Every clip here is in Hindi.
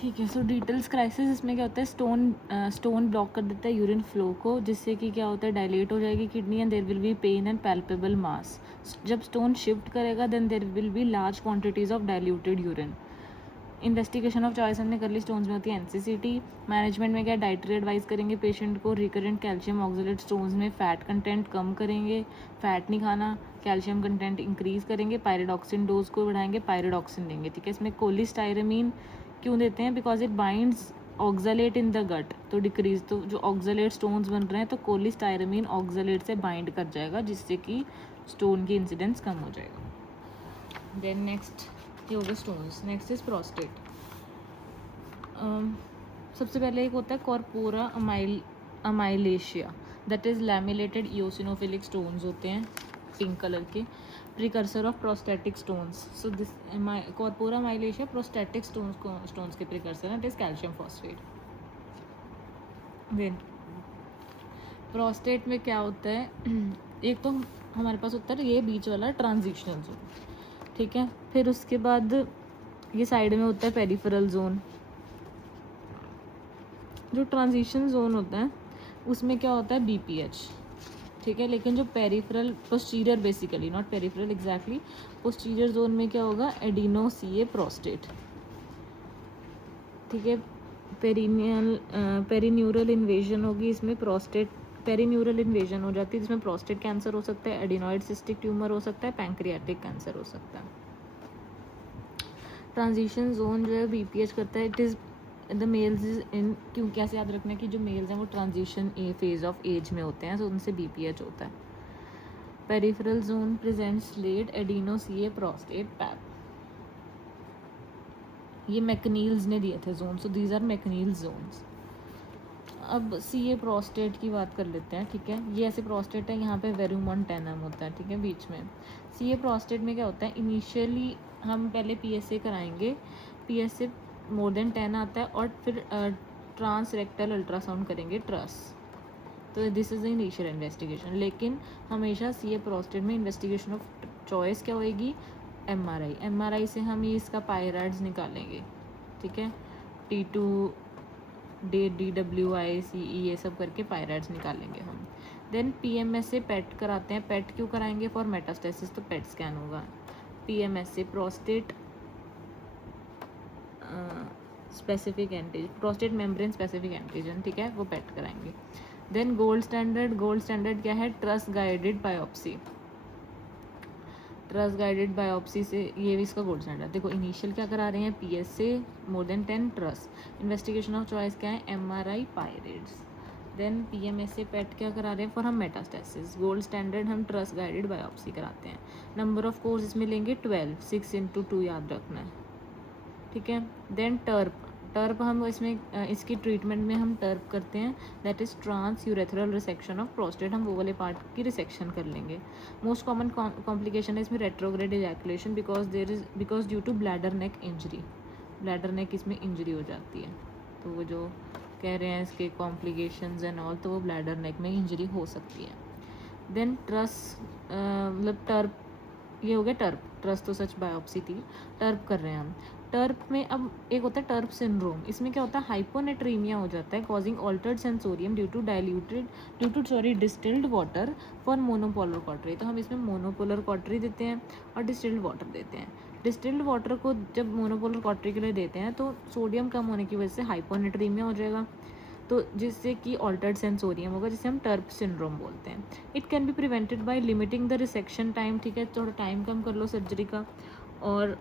ठीक है। सो डिटेल्स क्राइसिस, इसमें क्या होता है, स्टोन ब्लॉक कर देता है यूरिन फ्लो को, जिससे कि क्या होता है, डायलेट हो जाएगी kidney and there will be pain and palpable mass. जब स्टोन शिफ्ट करेगा then there will be large quantities of diluted urine. Investigation of choice हमने कर ली, स्टोन्स में होती है एनसीसीटी। मैनेजमेंट में क्या, डाइटरी एडवाइस करेंगे पेशेंट को, रिकरेंट कैल्शियम ऑक्सलेट स्टोन्स में फैट कंटेंट कम करेंगे, फैट नहीं खाना, कैल्शियम कंटेंट इंक्रीज करेंगे, पायरिडॉक्सिन डोज को बढ़ाएंगे, पायरिडॉक्सिन देंगे। ठीक है। इसमें कोलिस्टायरेमीन क्यों देते हैं, because it binds oxalate in the gut, तो डिक्रीज, तो जो ऑक्सलेट स्टोन्स बन रहे हैं तो कोलिस्टायरेमीन ऑक्सलेट से बाइंड कर जाएगा, जिससे कि स्टोन की इंसिडेंस कम हो जाएगा। देन नेक्स्ट ये हो गए स्टोन्स। Next is prostate. सबसे पहले एक होता है corpora amylacea, that is laminated eosinophilic stones होते हैं पिंक कलर के, precursor of prostatic stones. So this corpora amylacea prostatic stones के प्रिकर्सर हैं, it is calcium phosphate. Then prostate में क्या होता है, एक तो हमारे पास होता है ये बीच वाला ट्रांजिशनल जोन, ठीक है। फिर उसके बाद ये साइड में होता है पेरिफेरल जोन। जो ट्रांजिशन जोन होता है उसमें क्या होता है बीपीएच, ठीक है। लेकिन जो peripheral posterior, basically not peripheral exactly, posterior zone में क्या होगा, एडिनोसीए प्रोस्टेट, ठीक है। पेरिन्यूरल इन्वेजन होगी इसमें, प्रोस्टेट पेरिन्यूरल इन्वेजन हो जाती है, जिसमें प्रोस्टेट कैंसर हो सकता है, एडिनॉइड सिस्टिक ट्यूमर हो सकता है, पैंक्रियाटिक कैंसर हो सकता है। ट्रांजिशन जोन जो है बीपीएच करता है, it is the mails is in, क्यों कैसे याद रखना है कि जो मेल्स हैं वो ट्रांजिशन फेज ऑफ एज में होते हैं, तो उनसे बीपीएच होता है। Peripheral zone presents late adeno CA prostate PAP, ये मैकनील्स ने दिए थे zone, so these are McNeal zones. अब सीए प्रोस्टेट की बात कर लेते हैं, ठीक है। ये ऐसे प्रोस्टेट है, यहाँ पे वेरुमोंटेनम होता है, ठीक है, बीच में। सीए प्रोस्टेट में क्या होता है, इनिशियली हम पहले पीएसए कराएंगे, पीएसए मोर देन 10 आता है, और फिर ट्रांस रेक्टल अल्ट्रासाउंड करेंगे, ट्रस, तो this is the initial investigation. लेकिन हमेशा सीए प्रोस्टेट में इन्वेस्टिगेशन ऑफ चॉइस क्या होएगी, एमआरआई। एमआरआई से हम ये इसका पायराइड्स निकालेंगे, ठीक है, T2 DWI-CE ये सब करके पायराइड्स निकालेंगे हम। देन पीएमएस से पेट कराते हैं, पेट क्यों कराएंगे, फॉर मेटास्टेसिस, तो पेट स्कैन होगा। पीएमएस से prostate specific antigen, prostate membrane specific antigen, ठीक है, वो पेट कराएंगे। देन गोल्ड स्टैंडर्ड क्या है, truss guided biopsy. Truss guided biopsy से ये भी इसका गोल्ड स्टैंडर्ड। देखो इनिशियल क्या करा रहे हैं, PSA more than 10 truss, investigation of choice क्या है, एमआरआई पायरेट्स। देन पीएमएसए पेट क्या करा रहे हैं, फॉर हम मेटास्टेसिस। गोल्ड स्टैंडर्ड हम ट्रस गाइडेड बायोप्सी कराते हैं। नंबर ऑफ कोर्स इसमें लेंगे 12, 6/2 याद रखना है, ठीक है। देन टर्प हम इसमें इसकी ट्रीटमेंट में हम टर्प करते हैं, that is transurethral resection of prostate, हम वो वाले पार्ट की रिसेक्शन कर लेंगे। मोस्ट कॉमन कॉम्प्लिकेशन है इसमें retrograde ejaculation, because due to bladder neck injury, bladder neck इसमें इंजरी हो जाती है, तो वो जो कह रहे हैं इसके कॉम्प्लिकेशंस एंड ऑल, तो वो ब्लैडर नेक में इंजरी हो सकती है। देन ट्रस मतलब टर्प, ये हो गया टर्प, ट्रस तो सच बायोप्सी थी, टर्प कर रहे हैं हम। टर्प में अब एक होता है टर्प सिंड्रोम, इसमें क्या होता है, हाइपोनेट्रीमिया हो जाता है, causing altered sensorium due to distilled water for monopolar cautery, तो हम इसमें मोनोपोलर कॉटरी देते हैं और डिस्टिल्ड वाटर देते हैं। डिस्टिल्ड वाटर को जब मोनोपोलर कॉटरी के लिए देते हैं तो सोडियम कम होने की वजह से हाइपोनेट्रीमिया हो जाएगा, तो जिससे कि ऑल्टर्ड सेंसोरियम होगा, जिसे हम टर्प सिंड्रोम बोलते हैं। It can be prevented by limiting the resection time, ठीक है, थोड़ा टाइम कम कर लो सर्जरी का, और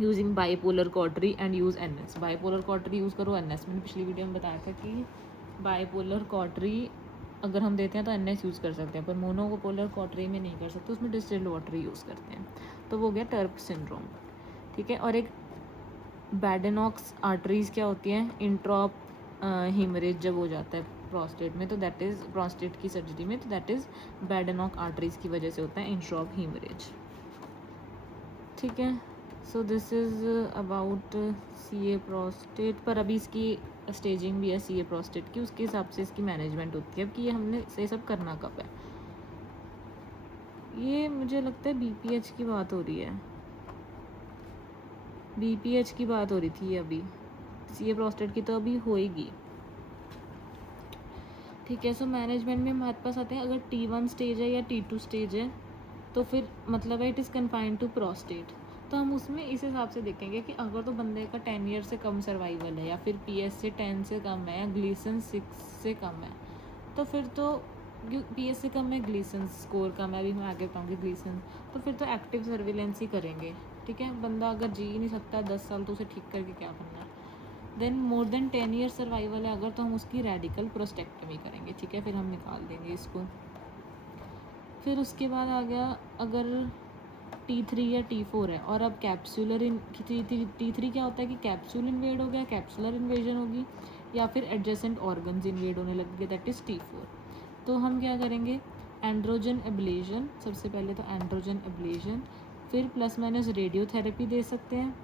using bipolar cautery and use NS. Bipolar cautery use करो, एनएस मैंने पिछली वीडियो में बताया था कि बाईपोलर कॉटरी अगर हम देते हैं तो एनएस यूज़ कर सकते हैं, पर मोनोपोलर कॉटरी में नहीं कर सकते, उसमें डिस्टिल्ड वाटर यूज़ करते हैं, तो वो हो गया टर्प सिंड्रोम, ठीक है। और एक बैडेनॉक्स आर्टरीज क्या होती हैं, इंट्रॉप हीमरेज जब हो जाता है प्रोस्टेट में, तो दैट इज़ प्रोस्टेट की सर्जरी में, तो दैट इज़ बैडेनॉक आर्टरीज की वजह से होता है इंट्रॉप हीमरेज, ठीक है। So this is about CA prostate, पर अभी इसकी स्टेजिंग भी है सीए प्रोस्टेट की, उसके हिसाब से इसकी मैनेजमेंट होती है। अब कि ये हमने ये सब करना कब है, ये मुझे लगता है बीपीएच की बात हो रही है, बीपीएच की बात हो रही थी अभी, सी ए प्रोस्टेट की तो अभी होएगी, ठीक है। सो मैनेजमेंट में हमारे पास आते हैं, अगर T1 स्टेज है या T2 स्टेज है तो फिर मतलब है it is confined to prostate, तो हम उसमें इस हिसाब से देखेंगे कि अगर तो बंदे का 10 ईयर से कम सर्वाइवल है, या फिर PSA 10 से कम है, या ग्लीसन 6 से कम है, तो फिर तो PSA कम है, ग्लीसन स्कोर कम है, अभी मैं आगे बताऊँगी ग्लीसन, तो फिर तो एक्टिव सर्विलेंस ही करेंगे, ठीक है। बंदा अगर जी ही नहीं सकता 10 साल तो उसे ठीक करके क्या करना है। Then more than 10 year survival है अगर, तो हम उसकी रेडिकल प्रोस्टेक्टमी करेंगे, ठीक है, फिर हम निकाल देंगे इसको। फिर उसके बाद आ गया, अगर T3 या T4 है और अब कैप्सूलर T3 क्या होता है कि कैप्सूल इन्वेड हो गया, कैप्सुलर इन्वेजन होगी, या फिर एडजेसेंट ऑर्गन्स इन्वेड होने लग गए, दैट इज़ T4। तो हम क्या करेंगे, एंड्रोजन एब्लेशन, सबसे पहले तो एंड्रोजन एब्लेशन, फिर प्लस माइनस रेडियोथेरेपी दे सकते हैं,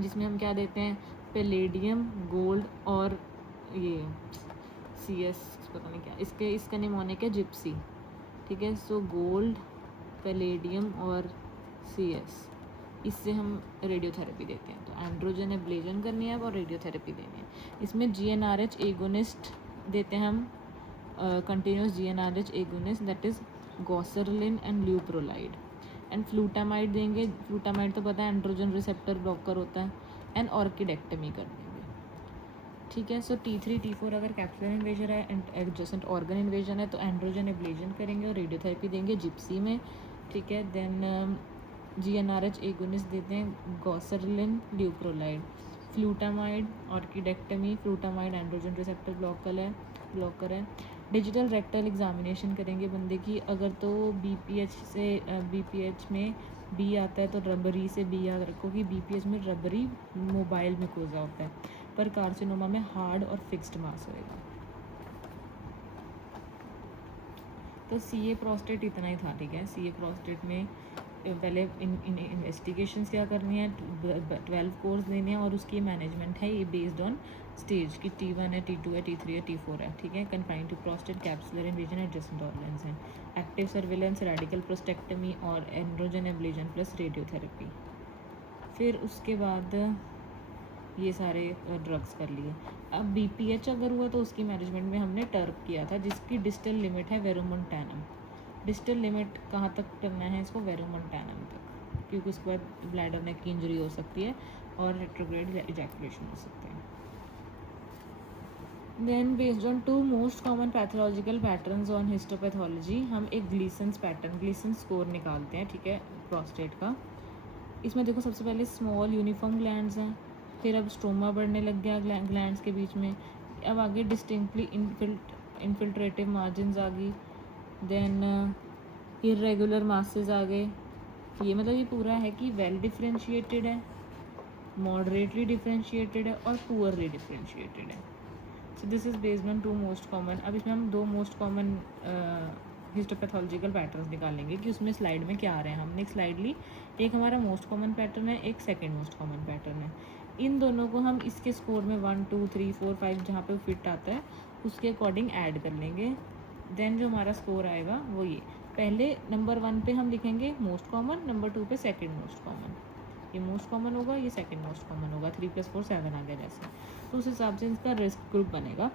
जिसमें हम क्या देते हैं, पैलेडियम, गोल्ड और ये CS पता नहीं क्या इसका निमोनिक है जिप्सी, ठीक है। सो गोल्ड, पैलेडियम और CS, इससे हम रेडियोथेरेपी देते हैं। तो एंड्रोजन एब्लेशन करनी है और रेडियोथेरेपी देनी है। इसमें GnRH एगोनिस्ट देते हैं हम, continuous GnRH agonist, that is goserelin and leuprolide, and flutamide देंगे। फ्लूटामाइड तो पता है एंड्रोजन रिसेप्टर ब्लॉकर होता है, एंड ऑर्किडेक्टमी कर देंगे, ठीक है। सो T3 T4 अगर कैप्सुलर इन्वेजन है, एडजेसेंट ऑर्गन इन्वेजन है, तो एंड्रोजन एब्लेशन करेंगे और रेडियोथेरेपी देंगे जिप्सी में, ठीक है। देन GnRH एगोनिस्ट देते हैं, goserelin, leuprolide, flutamide, orchidectomy, flutamide androgen receptor blocker है। डिजिटल रेक्टल एग्जामिनेशन करेंगे बंदे की, अगर तो BPH में B आता है तो रबरी से B याद रखो कि BPH में रबरी मोबाइल म्यूकोजा होता है, पर कार्सिनोमा में हार्ड और फिक्स्ड मास होएगा। तो CA प्रोस्टेट इतना ही था, ठीक है। CA प्रोस्टेट में पहले इन्वेस्टिगेशंस क्या करनी है, 12 कोर्स देने हैं, और उसकी मैनेजमेंट है ये बेस्ड ऑन स्टेज की, T1 है, T2 है, T3 है, T4 है, ठीक है। Confined to prostate, capsular invasion, adjacent organs हैं, एक्टिव सर्विलेंस, रेडिकल प्रोस्टेक्टमी और एंड्रोजन एब्लेशन प्लस रेडियोथेरेपी। फिर उसके बाद ये सारे ड्रग्स कर लिए। अब BPH अगर हुआ तो उसकी मैनेजमेंट में हमने टर्प किया था, जिसकी डिस्टल लिमिट है वेरोमोंटानम। डिस्टल लिमिट कहाँ तक करना है इसको, वेरोमोंटानम तक, क्योंकि उसके बाद ब्लैडर नेक की इंजरी हो सकती है और रेट्रोग्रेड इजैकुलेशन हो सकते हैं। Then based on 2 most common pathological patterns on histopathology, हम एक ग्लीसन्स पैटर्न, ग्लीसन स्कोर निकालते हैं, ठीक है, प्रोस्टेट का। इसमें देखो सबसे पहले स्मॉल यूनिफॉर्म ग्लैंड्स हैं, फिर अब स्ट्रोमा बढ़ने लग गया ग्लैंड्स के बीच में, अब आगे डिस्टिंक्टली इनफिल्ट्रेटिव मार्जिन्स आ गई, देन इरेगुलर मासेस आ गए। ये मतलब ये पूरा है कि वेल डिफ्रेंशिएटेड है, मॉडरेटली डिफ्रेंशिएटेड है और पुअरली डिफ्रेंशिएटेड है। So this is based on 2 most common. अब इसमें हम 2 मोस्ट कॉमन हिस्टोपैथोलॉजिकल पैटर्न्स निकालेंगे कि उसमें स्लाइड में क्या आ रहे हैं। हमने एक स्लाइड ली, एक हमारा मोस्ट कॉमन पैटर्न है, एक सेकंड मोस्ट कॉमन पैटर्न है। इन दोनों को हम इसके स्कोर में 1 2 3 4 5 जहाँ पे फिट आता है उसके अकॉर्डिंग ऐड कर लेंगे। देन जो हमारा स्कोर आएगा वो ये, पहले नंबर 1 पे हम लिखेंगे मोस्ट कॉमन, नंबर 2 पे सेकंड मोस्ट कॉमन। ये मोस्ट कॉमन होगा, ये सेकंड मोस्ट कॉमन होगा, 3 + 4 7 आ गया जैसे। तो उस हिसाब से इसका रिस्क ग्रुप बनेगा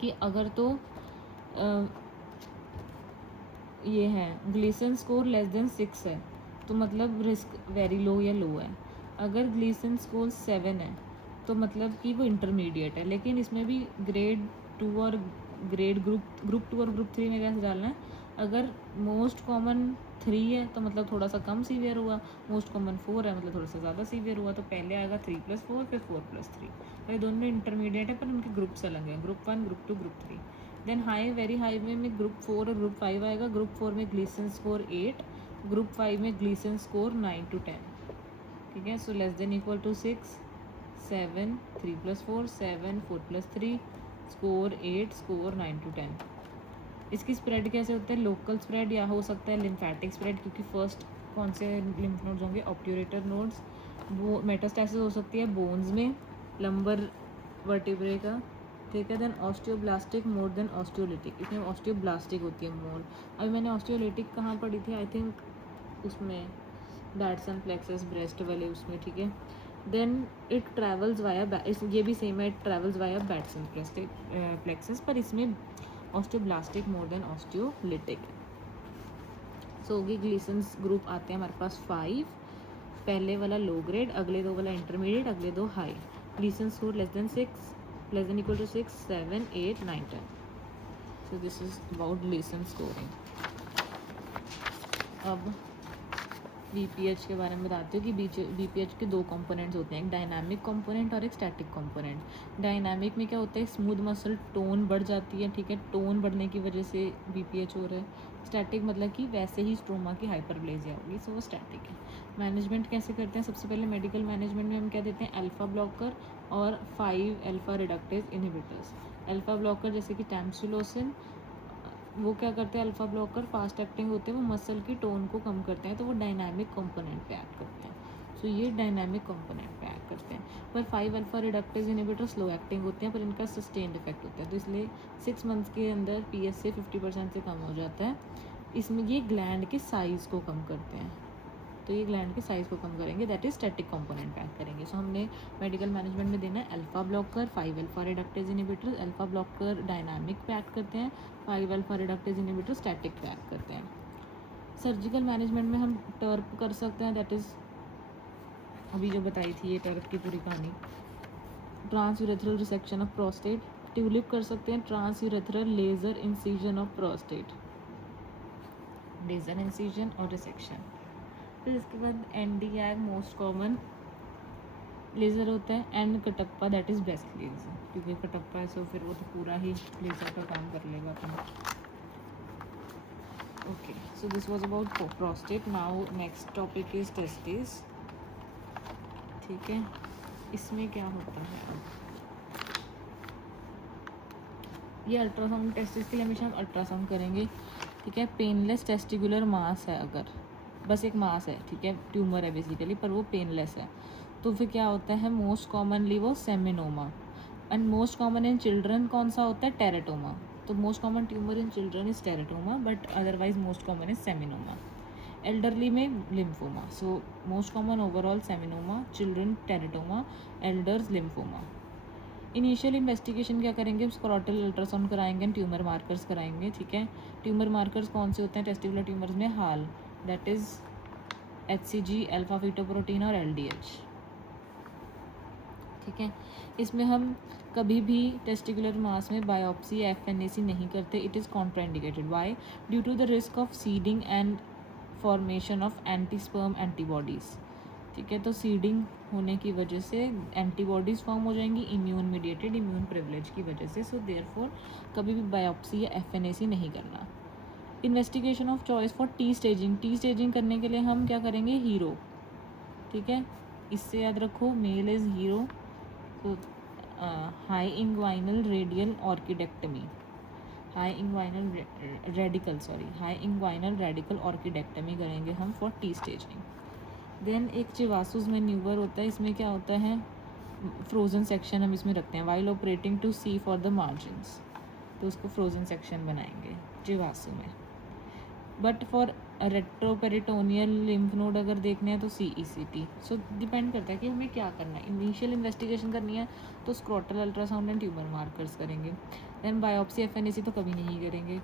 कि अगर तो ये है ग्लीसन स्कोर लेस देन 6 है तो मतलब रिस्क वेरी लो या लो है। अगर ग्लीसन स्कोर 7 है तो मतलब कि वो इंटरमीडिएट है। लेकिन इसमें भी ग्रेड 2 और ग्रेड ग्रुप 2 और ग्रुप 3 में कैसे डालना है, अगर मोस्ट कॉमन 3 है तो मतलब थोड़ा सा कम सीवियर हुआ, मोस्ट कॉमन 4 है मतलब थोड़ा सा ज़्यादा सीवियर हुआ, तो पहले आएगा 3 + 4 फिर 4 + 3। तो ये दोनों इंटरमीडिएट है पर उनके ग्रुप्स अलग हैं, group 1 group 2 group 3। Then high very high में ग्रुप 4 और ग्रुप 5 आएगा। ग्रुप 4 में ग्लीसन स्कोर 8, ग्रुप 5 में ग्लीसन स्कोर 9 to 10, ठीक है। So less than equal to 6 7 3 + 4 7 4 + 3 score 8 score 9 to 10। इसकी स्प्रेड कैसे होता है, लोकल स्प्रेड या हो सकता है लिम्फेटिक स्प्रेड, क्योंकि फर्स्ट कौन से लिम्फ नोड्स होंगे, ऑब्ट्यूरेटर नोड्स। वो मेटास्टैसिस हो सकती है बोन्स में, लंबर वर्टिब्रे का, ठीक है। देन ऑस्टियोब्लास्टिक मोर देन ऑस्टियोलिटिक, इसमें ऑस्टियोब्लास्टिक होती है मोर। अभी मैंने ऑस्टियोलिटिक कहाँ पढ़ी थी, आई थिंक उसमें बैट्सन प्लेक्सस ब्रेस्ट वाले उसमें, ठीक है। देन इट ट्रैवल्स वाया, ये भी सेम है, it travels via Bateson plexus, पर इसमें ऑस्टियोब्लास्टिक मोर देन ऑस्टियोलिटिक। सो होगी ग्लीसन्स ग्रुप आते हैं हमारे पास 5, पहले वाला लो ग्रेड, अगले दो वाला इंटरमीडिएट, अगले दो high. Gleason score less than 6, less than equal to 6, 7, 8, 9, 10। So this is about Gleason scoring. अब बीपीएच के बारे में बताती हूँ कि बीपीएच के दो कंपोनेंट्स होते हैं, एक डायनामिक कंपोनेंट और एक स्टैटिक कंपोनेंट। डायनामिक में क्या होता है, स्मूथ मसल टोन बढ़ जाती है, ठीक है, टोन बढ़ने की वजह से बीपीएच हो रहा है। स्टैटिक मतलब कि वैसे ही स्ट्रोमा की हाइपरप्लेजिया होगी, सो वो स्टैटिक है। मैनेजमेंट कैसे करते हैं, सबसे पहले मेडिकल मैनेजमेंट में हम क्या देते हैं, अल्फा ब्लॉकर और 5 alpha reductase inhibitors. Alpha blocker जैसे कि टैमसुलोसिन, वो क्या करते हैं, अल्फा ब्लॉकर फास्ट एक्टिंग होते हैं, वो मसल की टोन को कम करते हैं, तो वो डायनामिक कंपोनेंट पे एक्ट करते हैं। सो ये डायनामिक कंपोनेंट पे एक्ट करते हैं। पर 5 alpha reductase inhibitor slow acting होते हैं, पर इनका सस्टेन्ड इफेक्ट होता है, तो इसलिए 6 मंथ्स के अंदर PSA 50% से कम हो जाता है। इसमें ये ग्लैंड के साइज़ को कम करते हैं, तो ये ग्लैंड के साइज़ को कम करेंगे, दैट इज स्टैटिक कंपोनेंट पे एक्ट करेंगे। सो हमने मेडिकल मैनेजमेंट में देना है alpha blocker, 5 alpha reductase inhibitor. Alpha blocker dynamic पे एक्ट करते हैं, 5 अल्फा रिडक्टेज इनहिबिटर स्टैटिक पे एक्ट करते हैं। सर्जिकल मैनेजमेंट में हम टर्प कर सकते हैं, दैट इज़ अभी जो बताई थी ये टर्प की पूरी कहानी। Transurethral resection of prostate, tulip कर सकते हैं, transurethral laser incision of prostate, laser incision और रिसेक्शन। फिर इसके बाद एनडीएग मोस्ट कॉमन लेज़र होता है, and Kattappa that is best laser, क्योंकि कटप्पा है सो फिर वो तो पूरा ही लेज़र का काम कर लेगा अपना। Okay, so this was about prostate. Now next topic is testis, ठीक है। इसमें क्या होता है, ये अल्ट्रासाउंड टेस्टिस के लिए हमेशा हम अल्ट्रासाउंड करेंगे, ठीक है। पेनलेस टेस्टिकुलर मास है, अगर बस एक मास है, ठीक है, ट्यूमर है बेसिकली, पर वो पेनलेस है, तो फिर क्या होता है, मोस्ट कॉमनली वो seminoma. And most common in children कौन सा होता है, टेरेटोमा। तो most common tumour in children is teratoma, but otherwise most common is seminoma. Elderly में lymphoma, so most common overall seminoma, children teratoma, elders lymphoma. Initial investigation क्या करेंगे, स्क्रोटल अल्ट्रासाउंड कराएंगे, ट्यूमर मार्कर्स कराएंगे, ठीक है। ट्यूमर मार्कर्स कौन से होते हैं टेस्टिकुलर ट्यूमर्स में, हाल, that is HCG, alpha fetoprotein और LDH, ठीक है। इसमें हम कभी भी टेस्टिकुलर मास में बायोप्सी या FNAC नहीं करते, it is contraindicated. Why, due to the risk of seeding and formation of antisperm antibodies, ठीक है। तो सीडिंग होने की वजह से एंटीबॉडीज़ फॉर्म हो जाएंगी इम्यून मीडिएटेड, इम्यून प्रिविलेज की वजह से, सो देयरफॉर कभी भी बायोप्सी या FNAC नहीं करना। Investigation of choice for T staging, T staging करने के लिए हम क्या करेंगे, हीरो, ठीक है, इससे याद रखो, मेल इज़ हीरो। तो high inguinal radial orchidectomy, high inguinal radical orchidectomy करेंगे हम फॉर टी स्टेजिंग। देन एक चिवासूस मैन्यूवर होता है, इसमें क्या होता है, फ्रोज़न सेक्शन हम इसमें रखते हैं, while operating to see for the margins, तो उसको फ्रोज़न सेक्शन बनाएंगे चिवासू में। But for retroperitoneal lymph node अगर देखने हैं तो CECT। सो डिपेंड करता है कि हमें क्या करना है। इनिशियल इन्वेस्टिगेशन करनी है तो scrotal ultrasound and tumour markers करेंगे। देन बायोप्सी FNAC तो कभी नहीं करेंगे।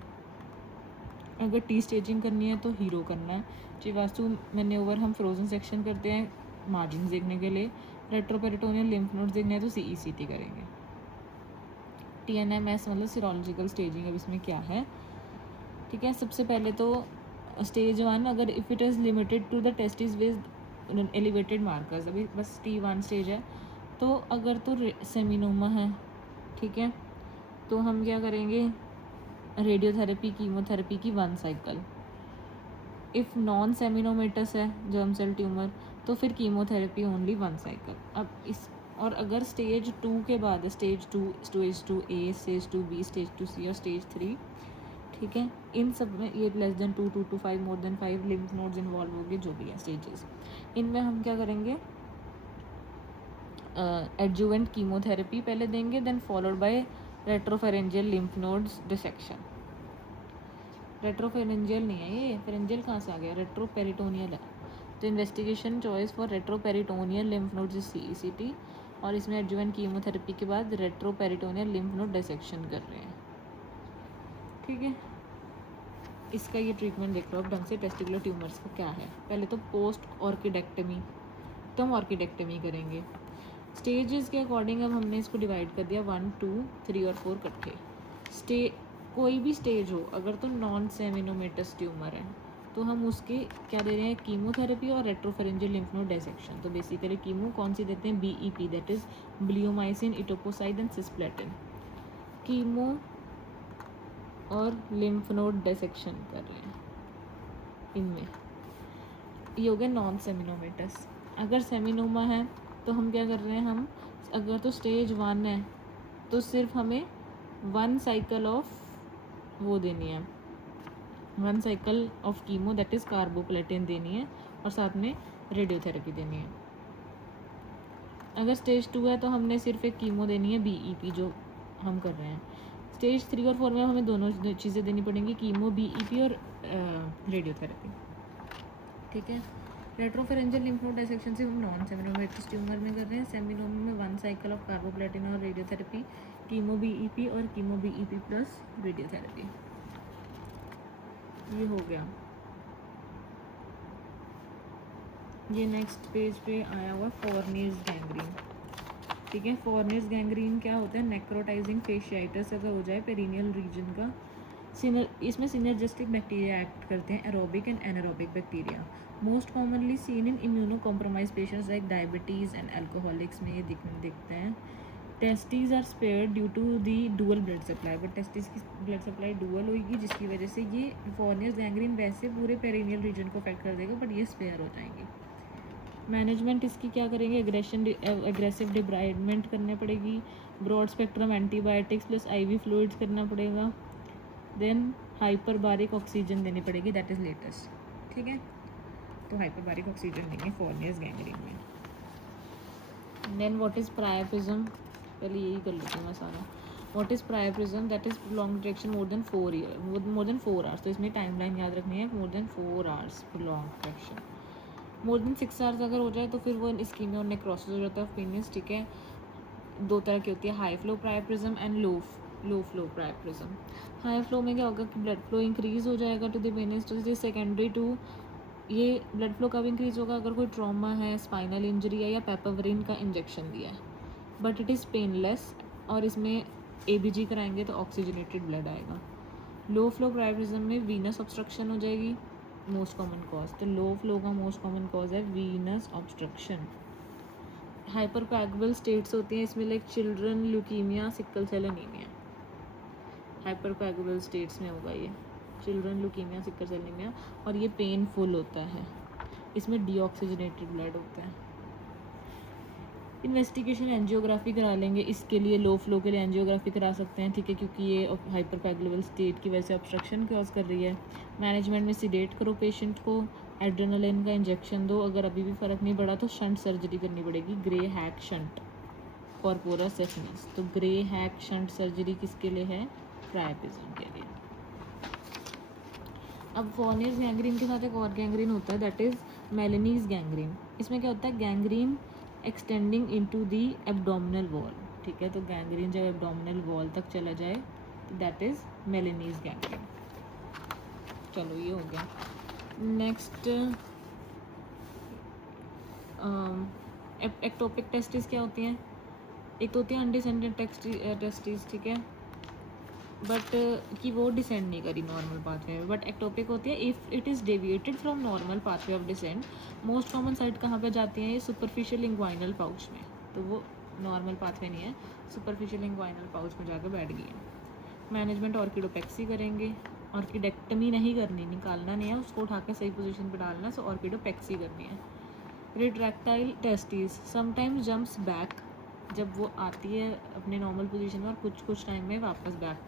अगर टी स्टेजिंग करनी है तो हीरो करना है। चिवासू मैन्यूवर हम फ्रोजन सेक्शन करते हैं मार्जिन देखने के लिए। रेट्रोपेरिटोनियल लिम्फ नोड्स देखने हैं तो CECT करेंगे। TNMS मतलब सीरोलॉजिकल स्टेजिंग। अब इसमें क्या है, ठीक है। सबसे पहले तो स्टेज 1, अगर if it is limited to the testis with elevated markers, अभी बस T1 स्टेज है, तो अगर तो सेमिनोमा है, ठीक है, तो हम क्या करेंगे, रेडियोथेरेपी कीमोथेरेपी की 1 साइकिल। इफ़ नॉन सेमिनोमेटस है जर्म सेल ट्यूमर तो फिर कीमोथेरेपी ओनली 1 साइकिल। अब इस और अगर स्टेज 2 के बाद stage 2A, stage 2B, stage 2C और स्टेज 3, ठीक है, इन सब में ये less than 2, 2 to 5, more than 5 lymph nodes involve होंगे, जो भी है स्टेजेस, इनमें हम क्या करेंगे, एडजुवेंट कीमोथेरेपी पहले देंगे, then followed by retropharyngeal lymph nodes dissection. Retropharyngeal नहीं है ये, फेरेंजियल कहाँ से आ गया, रेट्रोपेरिटोनियल है। तो investigation choice for retroperitoneal lymph node CECT, और इसमें एडजुवेंट कीमोथेरेपी के बाद रेट्रोपेरिटोनियल लिम्फ नोड डिसेक्शन कर रहे हैं। ठीक है, इसका ये ट्रीटमेंट देख लो अब ढंग से। टेस्टिकुलर ट्यूमर्स का क्या है, पहले तो पोस्ट ऑर्किडेक्टमी, तो हम ऑर्किडेक्टमी करेंगे। स्टेजेस के अकॉर्डिंग अब हमने इसको डिवाइड कर दिया 1, 2, 3 और 4 इकट्ठे। कोई भी स्टेज हो, अगर तो नॉन सेमिनोमेटस ट्यूमर है तो हम उसके क्या दे रहे हैं, कीमोथेरेपी और रेट्रोफेरेंजियल लिम्फ नोड डिसेक्शन। तो बेसिकली कीमो कौन सी देते हैं, BEP, that is bleomycin, etoposide and cisplatin. Chemo और लिम्फ नोड डिसेक्शन कर रहे हैं इनमें। ये हो गया नॉन सेमिनोमेटस। अगर सेमिनोमा है तो हम क्या कर रहे हैं, हम अगर तो स्टेज 1 है तो सिर्फ हमें 1 साइकिल ऑफ वो देनी है, 1 cycle of chemo that is carboplatin देनी है, और साथ में रेडियोथेरेपी देनी है। अगर स्टेज 2 है तो हमने सिर्फ एक कीमो देनी है BEP जो हम कर रहे हैं। स्टेज 3 और 4 में हमें दोनों चीज़ें देनी पड़ेंगी, कीमो, BEP और रेडियोथेरेपी। ठीक है, रेट्रोफेरेंजियल लिम्फ नोड डिसेक्शन से हम नॉन सेमिनोमेटस ट्यूमर में कर रहे हैं। सेमिनोमा में 1 साइकिल ऑफ कार्बोप्लेटिन और रेडियोथेरेपी, कीमो BEP और कीमो BEP प्लस रेडियोथेरेपी। ये हो गया। ये नेक्स्ट पेज पे आया हुआ फोरनीज गैंग्रीन। ठीक है, फोरनीज गैंग्रीन क्या होता है, नेक्रोटाइजिंग फेशियाइटिस अगर हो जाए पेरिनियल रीजन का। इसमें सिनर्जिस्टिक बैक्टीरिया एक्ट करते हैं, aerobic and anaerobic bacteria. Most commonly seen in immunocompromise patients like diabetes and alcoholics में ये दिखते हैं। Testes are spare due to the dual blood supply, but testes की ब्लड सप्लाई डुअल होगी जिसकी वजह से ये फोरनीज गैंग्रीन वैसे पूरे पेरिनियल रीजन को अफेक्ट कर देगा, बट ये स्पेयर हो जाएंगी। मैनेजमेंट इसकी क्या करेंगे, एग्रेसिव डिब्राइडमेंट करनी पड़ेगी, broad spectrum antibiotics plus IV fluids करना पड़ेगा, देन हाइपरबारिक ऑक्सीजन देनी पड़ेगी, दैट इज़ लेटेस्ट। ठीक है, तो हाइपरबारिक ऑक्सीजन देंगे फोरनीज गैंग्रीन में। देन व्हाट इज़ प्रायोपिज्म, पहले यही कर लेते हैं मैं सारा। What is priapism, that is long detection more than 4 hours. तो इसमें टाइमलाइन याद रखनी है, more than 4 hours long detection. More than 6 hours अगर हो जाए तो फिर वो इस्कीमिया और नेक्रोसिस हो जाता है पेनिस। ठीक है, 2 तरह की होती है, high flow priapism and low flow priapism. High flow में क्या होगा कि ब्लड फ्लो इंक्रीज हो जाएगा टू द पेनिस, तो दिस सेकेंडरी टू ये ब्लड फ्लो कब इंक्रीज होगा, अगर कोई ट्रॉमा है, स्पाइनल इंजरी है या पेपावरिन का इंजेक्शन दिया है, बट इट इज़ पेनलेस, और इसमें ABG कराएंगे तो ऑक्सीजनेटेड ब्लड आएगा। लो फ्लो प्रायोपिज्म में वीनस ऑब्स्ट्रक्शन हो जाएगी मोस्ट कॉमन कॉज, तो लो फ्लो का मोस्ट कॉमन कॉज है वीनस ऑब्स्ट्रक्शन। हाइपरकोएगुबल स्टेट्स होती हैं इसमें, like children, leukaemia, sickle cell anaemia. Hypercoagulable states में होगा ये, children, leukaemia, sickle cell anaemia, और ये पेनफुल होता है, इसमें डीऑक्सीजनेटेड ब्लड होता है। इन्वेस्टिगेशन एंजियोग्राफी करा लेंगे, इसके लिए लो फ्लो के लिए एंजियोग्राफी करा सकते हैं। ठीक है, क्योंकि ये हाइपरकोएगुलेबल स्टेट की वजह से ऑब्स्ट्रक्शन कॉज कर रही है। मैनेजमेंट में सीडेट करो पेशेंट को, एड्रेनालिन का इंजेक्शन दो, अगर अभी भी फ़र्क नहीं पड़ा तो शंट सर्जरी करनी पड़ेगी, ग्रे हैक शंट कॉर्पोरस सेफिनस। तो ग्रे हैक शंट सर्जरी किसके लिए है, प्रायोपिज्म के लिए। अब फोरनीज गैंग्रीन के साथ एक और गैंग्रीन होता है, दैट इज़ मेलेनीज गैंग्रीन। इसमें क्या होता है, gangrene extending into the abdominal wall. ठीक है, तो गैंग्रीन जब एब्डोमिनल वॉल तक चला जाए तो दैट इज़ मेलेनीज गैंग्रीन। चलो ये हो गया। नेक्स्ट एक्टोपिक टेस्टिस क्या होती हैं, एक तो होती है अनडिसेंडेड टेस्टिस। ठीक है, बट कि वो डिसेंड नहीं करी नॉर्मल पाथवे में, बट एक्टोपिक होती है if it is deviated from normal pathway of descend. Most common site कहाँ पे जाती हैं, ये सुपरफिशियल इंग्वाइनल पाउच में, तो वो नॉर्मल पाथवे नहीं है, सुपरफिशियल इंग्वाइनल पाउच में जाकर बैठ गई है। मैनेजमेंट ऑर्किडोपेक्सी करेंगे, ऑर्किडेक्टमी नहीं करनी, निकालना नहीं है, उसको उठा के सही पोजीशन पे डालना है, सो ऑर्किडोपेक्सी करनी है। रिट्रैक्टाइल टेस्टिस समटाइम्स जम्प्स बैक, जब वो आती है अपने नॉर्मल पोजीशन में और कुछ टाइम में वापस बैक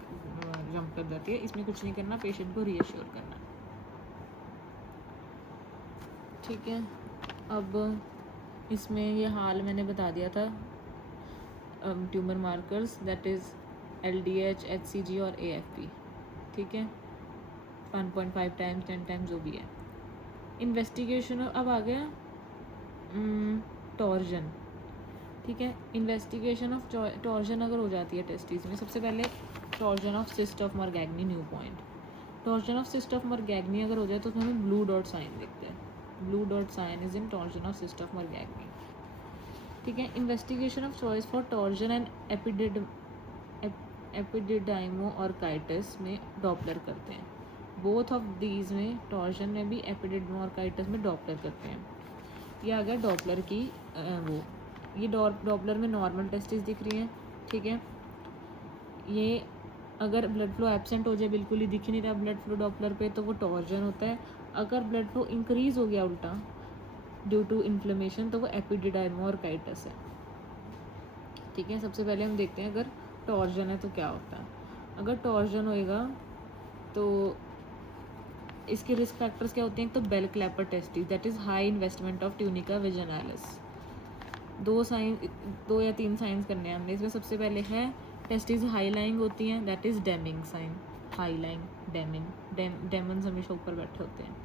जंप कर जाती है, इसमें कुछ नहीं करना, पेशेंट को रीअश्योर करना। ठीक है, अब इसमें ये हाल मैंने बता दिया था, tumour markers that is LDH, HCG और AFP। ठीक है, 1.5 टाइम्स 10 टाइम्स जो भी है। इन्वेस्टिगेशन अब आ गया टॉर्जन, ठीक है। इन्वेस्टिगेशन ऑफ टॉर्जन अगर हो जाती है टेस्टिस में, सबसे पहले torsion of cyst of Morgagni new point. Torsion of cyst of Morgagni अगर हो जाए तो उसमें ब्लू डॉट साइन देखते हैं, blue dot sign is in torsion of cyst of Morgagni, ठीक है। Investigation of choice for torsion and epididymo और काइटिस में डॉपलर करते हैं। बोथ ऑफ दीज में, टॉर्जन में भी, एपिडिडाइमो और काइटिस में डॉपलर करते हैं। ये आ गया डॉपलर की वो, ये डॉपलर में नॉर्मल टेस्टिस दिख रही हैं, ठीक है। ये अगर ब्लड फ्लो एब्सेंट हो जाए, बिल्कुल ही दिख ही नहीं रहा ब्लड फ्लो डॉपलर पे, तो वो टॉर्जन होता है। अगर ब्लड फ्लो इंक्रीज हो गया उल्टा ड्यू टू इन्फ्लेमेशन, तो वो एपिडिडाइमो और काइटिस है, ठीक है। सबसे पहले हम देखते हैं अगर टॉर्जन है तो क्या होता है। अगर टॉर्जन होएगा तो इसके रिस्क फैक्टर्स क्या होते हैं। एक तो bell clapper testis, that is high investment of tunica vaginalis. दो या तीन साइंस करने हैं हमने इसमें। सबसे पहले है टेस्टिस हाई लाइंग होती हैं, that is Deming sign, high lying Deming, demons हमेशा ऊपर बैठे होते हैं।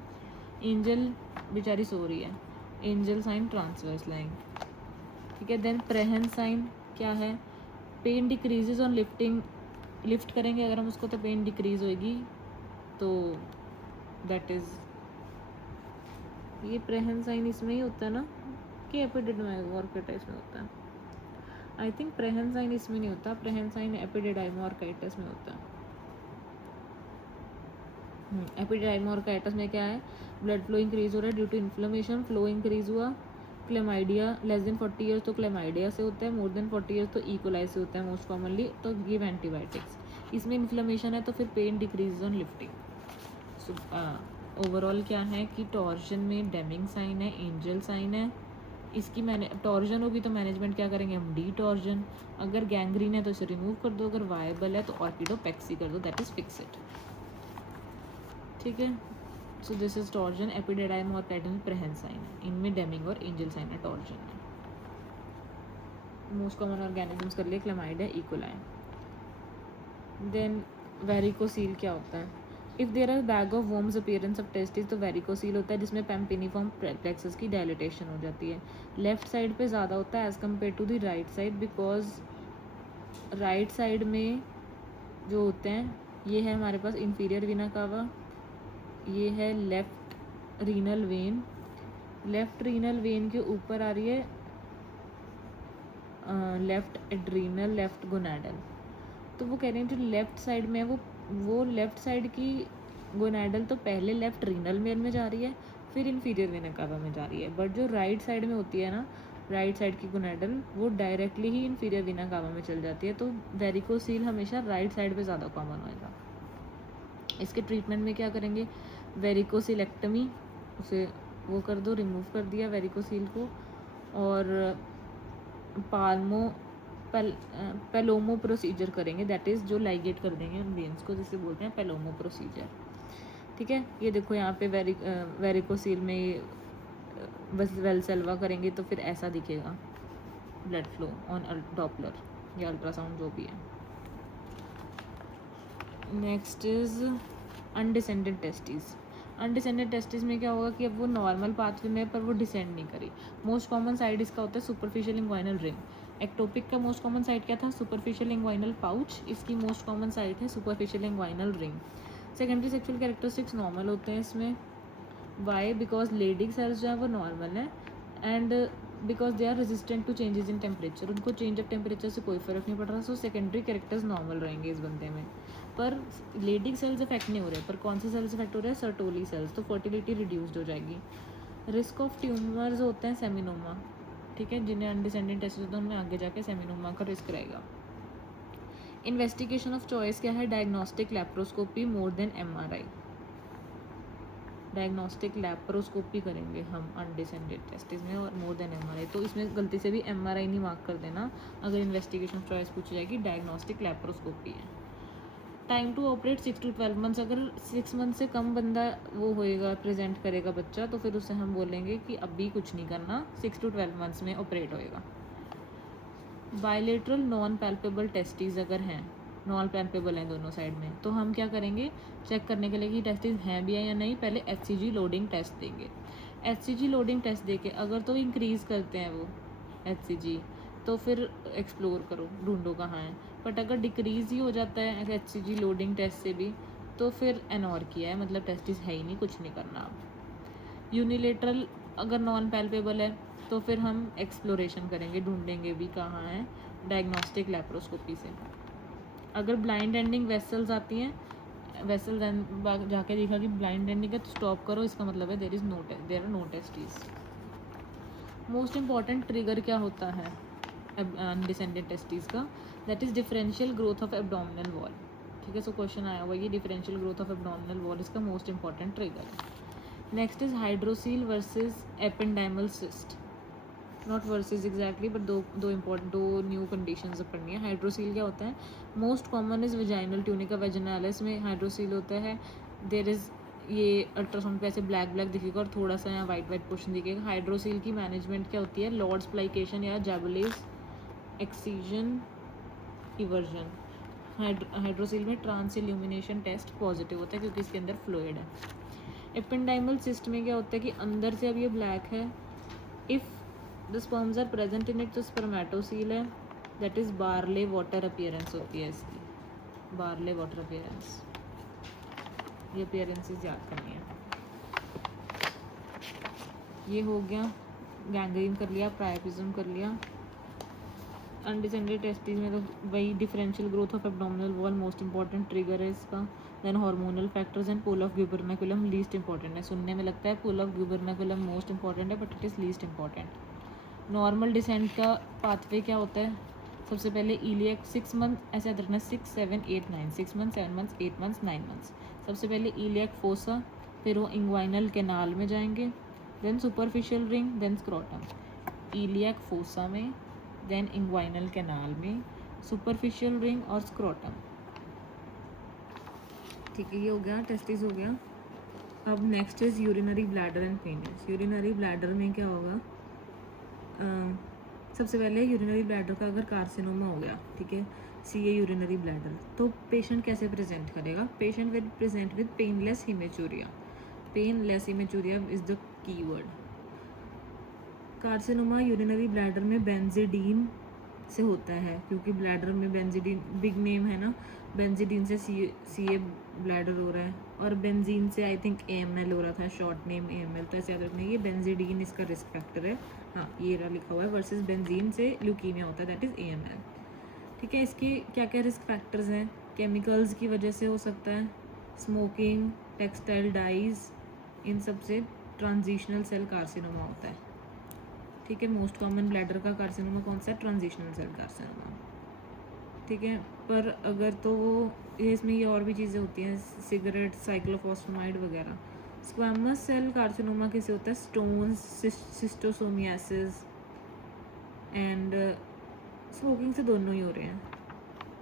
एंजल बेचारी सो रही है, एंजल साइन ट्रांसवर्स लाइंग, ठीक है। देन प्रेहन साइन क्या है, pain decreases on lifting, lift करेंगे अगर हम उसको तो पेन डिक्रीज होएगी, तो दैट इज़, ये प्रेहन साइन इसमें ही होता है ना कि एपिडिडाइमो और काइटिस में होता है। आई थिंक प्रेहन साइन इसमें नहीं होता, प्रेहन साइन एपिडिडाइमो और काइटिस में होता है। एपिडिडाइमो और काइटिस में क्या है, ब्लड फ्लो इंक्रीज हो रहा है due to inflammation, flow increase हुआ। क्लेमाइडिया लेस देन 40 ईयर्स तो क्लेमाइडिया से होता है, मोर देन 40 ईयर्स तो इकोलाई से होता है मोस्ट कॉमनली, तो गिव एंटीबायोटिक्स। इसमें इन्फ्लेमेशन है तो फिर pain decrease on lifting. So overall क्या है कि टॉर्जन में डेमिंग साइन है, एंजल साइन है। इसकी मैंने टॉर्जन होगी तो मैनेजमेंट क्या करेंगे हम, डी टॉर्जन। अगर गैंग्रीन है तो इसे रिमूव कर दो, अगर वायबल है तो ऑर्किडोपेक्सी कर दो, दैट इज़ फिक्स इट, ठीक है। सो दिस इज टॉर्जन, एपिडिडाइमो और काइटिस में प्रेहन साइन है, इनमें डेमिंग और एंजल साइन है टॉर्जन में। मोस्ट कॉमन ऑर्गेनिजम्स कर लिए क्लेमाइडिया, इकोलाई। देन वेरिकोसील क्या होता है, if there are bag of worms appearance of testis, तो वेरिकोसील होता है जिसमें पैम्पिनिफॉर्म प्लेक्सस की डायलिटेशन हो जाती है। लेफ्ट साइड पे ज़्यादा होता है as compare to the right side, because right side में जो होते हैं, ये है हमारे पास इंफीरियर वीना कावा, ये है left renal vein, left renal vein के ऊपर आ रही है लेफ्ट एड्रीनल, लेफ्ट गोनाडल। तो वो कह रहे हैं जो लेफ्ट साइड में है वो लेफ्ट साइड की गोनाडल तो पहले लेफ्ट रीनल वेन में जा रही है, फिर इंफीरियर वेना कावा में जा रही है। बट जो राइट साइड में होती है ना, राइट साइड की गोनाडल, वो डायरेक्टली ही इंफीरियर वेना कावा में चल जाती है। तो वेरिकोसील हमेशा राइट साइड पे ज़्यादा कॉमन होएगा। इसके ट्रीटमेंट में क्या करेंगे, वेरिकोसिलेक्टमी, उसे वो कर दो, रिमूव कर दिया वेरिकोसील को, और पेलोमो प्रोसीजर करेंगे, दैट इज़ जो लाइगेट कर देंगे उन वेन्स को, जिसे बोलते हैं पेलोमो प्रोसीजर, ठीक है। ये देखो यहाँ पे वेरिकोसील में बस वेलसेल्वा करेंगे तो फिर ऐसा दिखेगा ब्लड फ्लो ऑन डॉपलर या अल्ट्रासाउंड जो भी है। Next is undescended testis. Undescended testis में क्या होगा कि अब वो नॉर्मल पाथवे में पर वो डिसेंड नहीं करी। मोस्ट कॉमन साइड इसका होता है सुपरफिशियल इंग्वाइनल रिंग। एक्टोपिक का मोस्ट कॉमन साइड क्या था, सुपरफिशियल इंग्वाइनल पाउच, इसकी मोस्ट कॉमन साइड है superficial inguinal ring. Secondary sexual characteristics normal होते हैं इसमें, वाई, बिकॉज लेडिक सेल्स जो है वो नॉर्मल है, and because they are resistant to changes in temperature, उनको चेंज ऑफ टेम्परेचर से कोई फ़र्क नहीं पड़ रहा। सो सेकेंडरी कैरेक्टर्स नॉर्मल रहेंगे इस बंदे में, पर लेडिक सेल्स इफेक्ट नहीं हो रहे, पर कौन से सेल्स इफेक्ट हो रहे हैं, सर्टोली सेल्स, तो फर्टिलिटी रिड्यूस्ड हो जाएगी। रिस्क ऑफ ट्यूमर्स होते हैं सेमिनोमा, ठीक है, जिन्हें अनडिसेंडेड टेस्ट होता है उनमें आगे जाके सेमिनोमा का रिस्क रहेगा। इन्वेस्टिगेशन ऑफ चॉइस क्या है, डायग्नोस्टिक लैप्रोस्कोपी मोर देन MRI, डायग्नोस्टिक लैप्रोस्कोपी करेंगे हम अनडिसेंडेड टेस्टिस में और मोर देन MRI। तो इसमें गलती से भी MRI नहीं मार्क कर देना, अगर इन्वेस्टिगेशन ऑफ चॉइस पूछी जाएगी, डायग्नोस्टिक लैप्रोस्कोपी है। Time to operate 6 to 12 months, अगर 6 मंथ से कम बंदा वो होएगा प्रेजेंट करेगा बच्चा, तो फिर उससे हम बोलेंगे कि अभी कुछ नहीं करना, 6 to 12 मंथ्स में ऑपरेट होएगा। बायलेटरल नॉन पैल्पेबल टेस्टिस अगर हैं, नॉन पैल्पेबल हैं दोनों साइड में, तो हम क्या करेंगे चेक करने के लिए कि टेस्टिस हैं भी है या नहीं, पहले HCG लोडिंग टेस्ट देंगे। HCG लोडिंग टेस्ट देके अगर तो इंक्रीज़ करते हैं वो HCG तो फिर एक्सप्लोर करो, ढूंढो कहाँ है। बट अगर डिक्रीज़ ही हो जाता है HCG लोडिंग टेस्ट से भी तो फिर एनोर किया है, मतलब टेस्टिस है ही नहीं, कुछ नहीं करना अब। यूनिलेटरल अगर नॉन पैल्पेबल है तो फिर हम एक्सप्लोरेशन करेंगे, ढूंढेंगे भी कहाँ है डायग्नोस्टिक लैप्रोस्कोपी से। अगर ब्लाइंड एंडिंग वेसल्स आती हैं, वेसल जाके देखा कि ब्लाइंड एंडिंग है तो स्टॉप करो, इसका मतलब है there are no testis. Most important trigger क्या होता है अनडिसेंडेड टेस्टिस का, that is differential growth of abdominal wall. ठीक है, सो क्वेश्चन आया हुआ ये differential growth of abdominal wall इसका मोस्ट इंपॉर्टेंट ट्रिगर है। Next is hydrocele versus ependymal cyst, not versus exactly but दो न्यू कंडीशंस पढ़नी है। हाइड्रोसील क्या होता है, most common is vaginal tunica vaginalis में हाइड्रोसील होता है। देर इज़ ये अल्ट्रासाउंड पे ऐसे ब्लैक ब्लैक दिखेगा और थोड़ा सा यहाँ वाइट वाइट पोर्शन दिखेगा। हाइड्रोसील की मैनेजमेंट क्या होती है, लॉर्ड्स प्लाइकेशन या जैबुलेस एक्सीजन इवर्जन। हाइड्रोसील में ट्रांस इल्यूमिनेशन टेस्ट पॉजिटिव होता है क्योंकि इसके अंदर फ्लूइड है। एपेंडाइमल सिस्ट में क्या होता है कि अंदर से अब ये ब्लैक है, if the sperms are present in it तो स्पर्मेटोसील है, that is barley water appearance होती है इसकी, बारले वाटर अपीयरेंस। ये अपीयरेंसेस याद करनी है। ये हो गया, गैंग्रीन कर लिया, प्रायोपिज्म कर लिया। अनडिसेंडेड टेस्टिस में तो वही differential growth of abdominal wall most important trigger है इसका। Then hormonal factors and pull of gubernaculum least important है। सुनने में लगता है pull of gubernaculum most important है but it is least important. Normal descent का पाथवे क्या होता है, सबसे पहले इलियक 6 मंथ ऐसे याद रखना, 6 7 8 9, 6 मंथ 7 मंथ्स 8 मंथ्स 9 मंथ्स। सबसे पहले इलियक फोसा, फिर वो इंग्वाइनल कैनाल में जाएंगे, then superficial ring, then scrotum. Iliac fossa में, देन इंग्वाइनल कैनाल में, सुपरफिशियल रिंग और स्क्रोटम। ठीक है, ये हो गया टेस्टिस हो गया। अब next is urinary bladder and penis. Urinary bladder में क्या होगा, सबसे पहले यूरिनरी ब्लैडर का अगर कार्सिनोमा हो गया, ठीक है, CA यूरिनरी ब्लैडर, तो पेशेंट कैसे प्रेजेंट करेगा, patient will present with painless haematuria. Painless haematuria is the keyword. Carcinoma urinary bladder में बेंजीडीन से होता है क्योंकि ब्लैडर में बेंजीडीन बिग नेम है ना, बेंजीडीन से CA ब्लैडर हो रहा है और बेंजीन से आई थिंक AML हो रहा था, शॉर्ट नेम AML, तो ऐसे याद रखना ये बेंजीडीन इसका रिस्क फैक्टर है। हाँ, ये रहा लिखा हुआ है, वर्सेस बेंजीन से ल्यूकीमिया होता है, दैट इज़ AML। ठीक है, इसके क्या क्या रिस्क फैक्टर्स हैं, केमिकल्स की वजह से हो सकता है, स्मोकिंग, टेक्सटाइल डाइज, इन सब से ट्रांजिशनल सेल कार्सिनोमा होता है। ठीक है, मोस्ट कॉमन ब्लैडर का कार्सिनोमा कौन सा है, ट्रांजिशनल सेल कार्सिनोमा। ठीक है, पर अगर तो वो इसमें ये और भी चीज़ें होती हैं, सिगरेट, साइक्लोफॉस्फेमाइड वगैरह। स्क्वैमस सेल कार्सिनोमा कैसे होता है, स्टोन्स, सिस्टोसोमियासिस एंड स्मोकिंग से दोनों ही हो रहे हैं।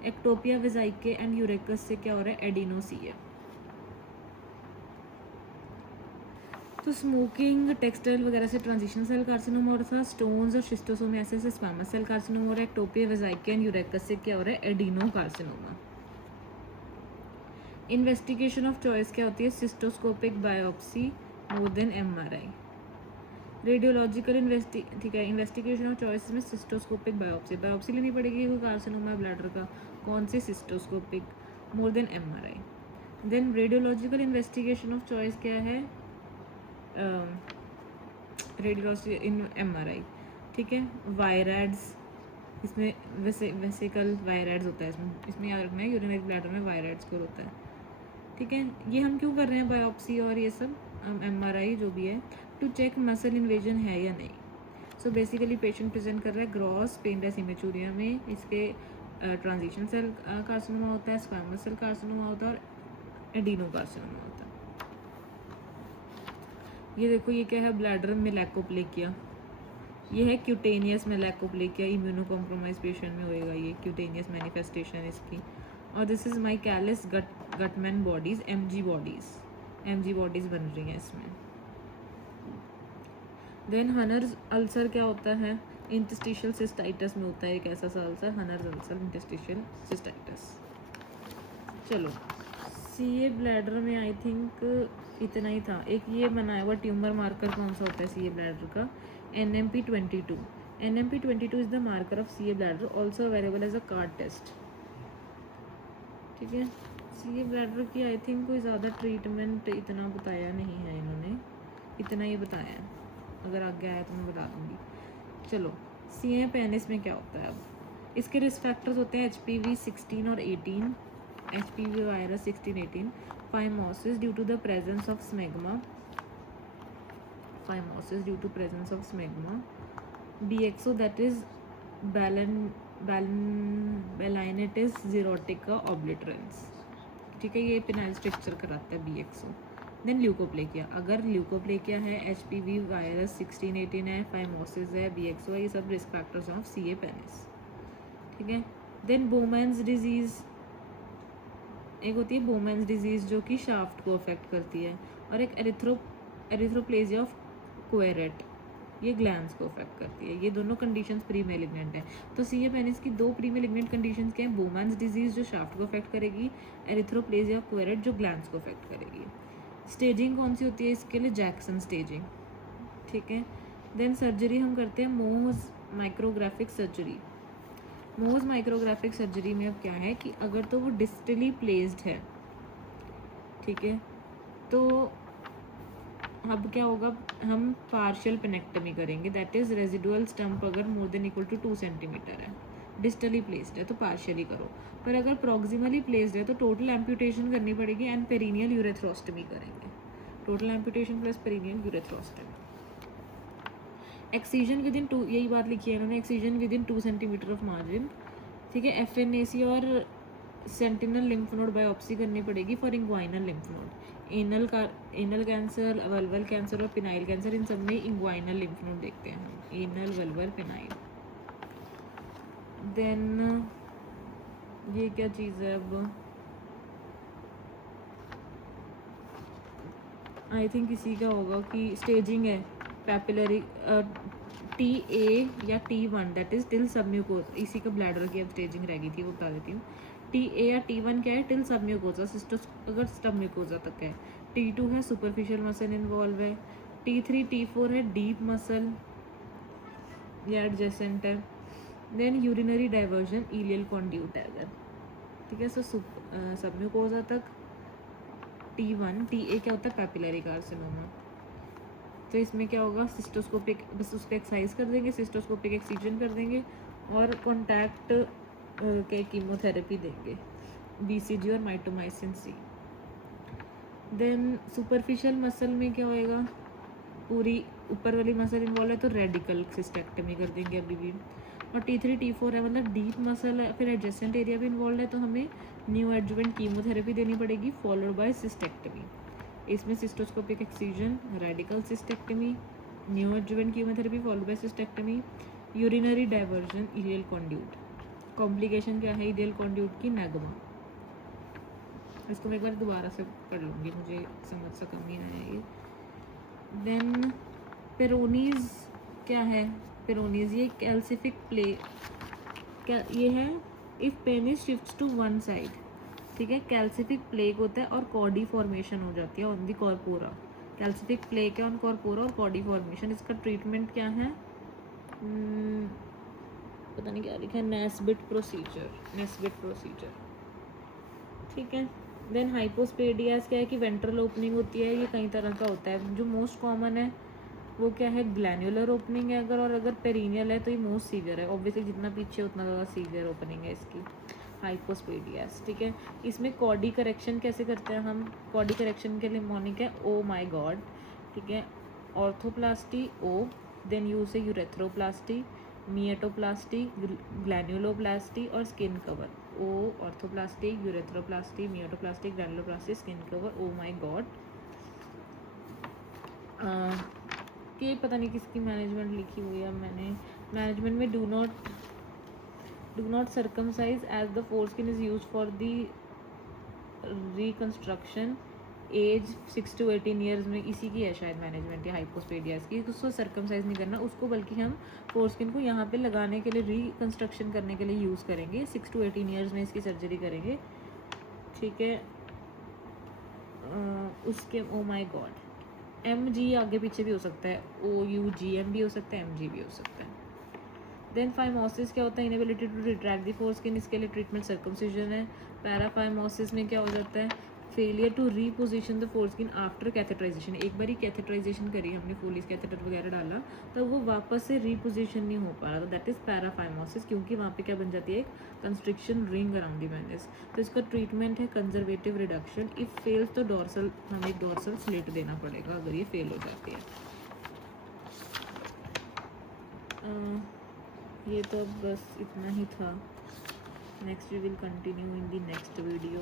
एक्टोपिया वेजाइके एंड यूरेकस से क्या हो रहा है, एडिनोसिया। तो स्मोकिंग, टेक्सटाइल वगैरह से ट्रांजिशनल सेल कार्सिनोमा हो रहा था, स्टोन्स और शिस्टोसोमियासिस से स्क्वैमस सेल कार्सिनोमा हो रहा है, एक्टोपिया वेजाइके एंड यूरेकस से क्या हो रहा है, adenocarcinoma. Investigation of choice क्या होती है, cystoscopic biopsy more than MRI। Radiological ठीक है, इन्वेस्टिगेशन ऑफ चॉइस में सिस्टोस्कोपिक बायोप्सी लेनी पड़ेगी कोई कार्सिनोमा ब्लैडर का, कौन सी, cystoscopic, more than MRI। Then radiological investigation of choice क्या है, रेडियोलॉजी इन MRI। ठीक है, वायरैड्स, इसमें वेसिकल वायरैड्स होता है, इसमें याद रखना है यूरिनरी ब्लैडर में वायरैड्स को होता है। ठीक है, ये हम क्यों कर रहे हैं बायोप्सी और ये सब MRI जो भी है, टू चेक मसल इन्वेजन है या नहीं। सो बेसिकली पेशेंट प्रेजेंट कर रहा है ग्रॉस पेनलेस हिमेचूरिया में, इसके ट्रांजिशन सेल कार्सिनोमा होता है, स्क्वैमस सेल कार्सिनोमा होता है और एडिनो कार्सिनोमा होता है। ये देखो, ये क्या है, ब्लैडर में लैकोप्लेकिया, ये है क्यूटेनियस में लैकोप्लेकिया, इम्यूनो कॉम्प्रोमाइज पेशेंट में होएगा ये क्यूटेनियस मैनिफेस्टेशन इसकी। और this is Michaelis Gutmann bodies, MG bodies बन रही हैं इसमें। देन हनर्स अल्सर क्या होता है, इंटेस्टिशियल सिस्टाइटिस में होता है एक ऐसा सा अल्सर, हनर्स अल्सर इंटेस्टिशियल सिस्टाइटिस। चलो सीए ब्लैडर में आई थिंक इतना ही था। एक ये बनाया हुआ ट्यूमर मार्कर कौन सा होता है सीए ब्लैडर का, NMP22। NMP22 is the marker of CA bladder, also available as a card test. ठीक है, सीए ब्लैडर की आई थिंक कोई ज़्यादा ट्रीटमेंट इतना बताया नहीं है इन्होंने, इतना ही बताया है, अगर आगे आया तो मैं बता दूँगी। चलो सीए पेनिस में क्या होता है अब, इसके रिस्क फैक्टर्स होते हैं HPV 16 और 18, HPV virus 16-18, phimosis due to the presence of smegma, phimosis due to presence of smegma, BXO that is balanitis xerotica obliterans. ठीक है, ये पिनाइल स्ट्रक्चर कराता है BXO। देन ल्यूकोप्लेकिया, अगर ल्यूकोप्लेकिया है, HPV वायरस 16-18 है, फाइमोसिस है, BXO है, ये सब risk factors of CA penis. ठीक है, देन बोमैन्स डिजीज़, एक होती है बोमैन्स डिजीज़ जो कि शाफ्ट को अफेक्ट करती है, और एक एरिथ्रोप्लेजिया ऑफ क्वेरेट, ये ग्लैंड्स को अफेक्ट करती है। ये दोनों कंडीशंस प्री मेलिग्नेंट है। तो सीए पेनिस की दो प्री मेलिग्नेंट कंडीशंस क्या है, बोमैन्स डिजीज़ जो शाफ्ट को अफेक्ट करेगी, एरिथ्रोप्लेजिया ऑफ क्वेरेट जो ग्लैंड्स को अफेक्ट करेगी। स्टेजिंग कौन सी होती है इसके लिए, जैक्सन स्टेजिंग। ठीक है, देन सर्जरी हम करते हैं मोज माइक्रोग्राफिक सर्जरी। मोज माइक्रोग्राफिक सर्जरी में अब क्या है कि अगर तो वो डिस्टली प्लेस्ड है, ठीक है, तो अब क्या होगा, हम पार्शियल पेनेक्टमी करेंगे, दैट इज़ रेजिडुअल स्टम्प अगर more than equal to 2 centimetre है, डिस्टली प्लेस्ड है तो पार्शियली करो, पर अगर प्रॉक्सिमली प्लेस्ड है तो टोटल एम्प्यूटेशन करनी पड़ेगी एंड पेरिनियल यूरेथ्रोस्टमी करेंगे, total amputation plus perineal urethrostomy. Excision with in 2, यही बात लिखी है इन्होंने, excision with in 2 centimetre of margin. ठीक है, FNAC और सेंटिनल लिम्फ नोड बायोप्सी करनी पड़ेगी for inguinal lymph node. Anal cancer, vulval cancer और पिनाइल कैंसर, इन सब में इंग्वाइनल लिम्फ नोड देखते हैं हम, एनल, वल्वल, पिनाइल। देन ये क्या चीज़ है अब, आई थिंक इसी का होगा कि स्टेजिंग है पैपिलरी TA या T1 दैट इज टिल सबम्यूकोज, इसी का ब्लैडर की अब स्टेजिंग रह गई थी वो बता देती हूँ। TA या T1 क्या है, टिल सबम्यूकोजा, सिस्टोस अगर सबम्यूकोजा तक है। T2 है सुपरफिशियल मसल इन्वॉल्व है। T3 T4 है डीप मसल या एडजेसेंट है। Then urinary diversion ileal conduit है अगर, ठीक है, सो सबम्यूकोजा तक T1, TA क्या होता है, पैपिलरी कार्सिनोमा। तो इसमें क्या होगा, सिस्टोस्कोपिक, बस उस पर एक्सरसाइज कर देंगे, सिस्टोस्कोपिक एक्सीजन कर देंगे और कॉन्टैक्ट के कीमोथेरेपी देंगे, BCG और mitomycin C। Then superficial muscle में क्या होएगा, पूरी ऊपर वाली मसल इन्वॉल्व है तो रेडिकल सिस्टेक्टमी कर देंगे अभी भी। और T3 T4 है मतलब डीप मसल है, फिर एडजेसेंट एरिया भी इन्वॉल्व है तो हमें न्यू एडजुवेंट कीमोथेरेपी देनी पड़ेगी फॉलोड बाय सिस्टेक्टमी। इसमें cystoscopic excision, radical cystectomy, new adjuvant chemotherapy followed by cystectomy, urinary diversion ileal conduit. Complication क्या है इलियल कॉन्ड्यूट की, मैग्मा। इसको मैं एक बार दोबारा से पढ़ लूँगी, मुझे समझ सा कम ही आया ये। देन पेरोनीज क्या है, पेरोनीज ये कैल्सिफिक प्ले, क्या ये है, if penis shifts to one side, ठीक है, कैल्सिफिक प्लेक होता है और कॉडी फॉर्मेशन हो जाती है on the corpora. Calcific plaque है ऑन कॉर्पोरा और कॉडी फॉर्मेशन। इसका ट्रीटमेंट क्या है, पता नहीं क्या लिखा है, नेस्बिट प्रोसीजर, नेस्बिट प्रोसीजर। ठीक है, देन हाइपोस्पेडियास क्या है कि वेंट्रल ओपनिंग होती है, ये कई तरह का होता है, जो मोस्ट कॉमन है वो क्या है, ग्लैन्युलर ओपनिंग है अगर, और अगर पेरिनियल है तो ये मोस्ट सीवियर है, ऑब्वियसली जितना पीछे उतना ज़्यादा सीवियर ओपनिंग है इसकी, हाइपोस्पेडियास। ठीक है, इसमें कॉडी करेक्शन कैसे करते हैं हम, कॉडी करेक्शन के लिए मॉनिक है ओ माई गॉड। ठीक है, ऑर्थोप्लास्टी O, देन यूज है यूरेथ्रोप्लास्टी, मिएटोप्लास्टी, ग्लैन्युलोप्लास्टी और skin cover. O orthoplasty, urethroplasty, meatoplasty, glanuloplasty, skin cover, oh my god. कि पता नहीं किसकी मैनेजमेंट लिखी हुई है, मैंने मैनेजमेंट में do not circumcise as the foreskin is use for the reconstruction as 6 to 18 years में, इसी की है शायद मैनेजमेंट या हाइपोस्पेडियास की, उसको सर्कमसाइज नहीं करना उसको, बल्कि हम फोरस्किन को यहाँ पे लगाने के लिए, रिकन्स्ट्रक्शन करने के लिए यूज़ करेंगे, 6 to 18 ईयर्स में इसकी सर्जरी करेंगे। ठीक है। उसके oh my God, M G आगे पीछे भी हो सकता है, ओ यू जी एम भी हो सकता है, एम जी भी हो सकता है। देन फाइमोसिस क्या होता है, inability to retract the foreskin, इसके लिए ट्रीटमेंट सर्कमसिजन है। पैराफाइमोसिस में क्या हो जाता है, failure to reposition the foreskin after catheterization, एक बार ही कैथेटराइजेशन करी हमने, फोलिस कैथेटर वगैरह डाला तो वो वापस से रीपोजिशन नहीं हो पा रहा, तो दैट इज़ पैराफाइमोसिस, क्योंकि वहाँ पे क्या बन जाती है, एक constriction ring around the menace. तो इसका ट्रीटमेंट है कंजर्वेटिव रिडक्शन, इफ फेल्स तो डॉर्सल, हमें एक डॉर्सल स्लिट देना पड़ेगा अगर ये फेल हो जाती है। ये तो बस इतना ही था। Next we will continue in the next video.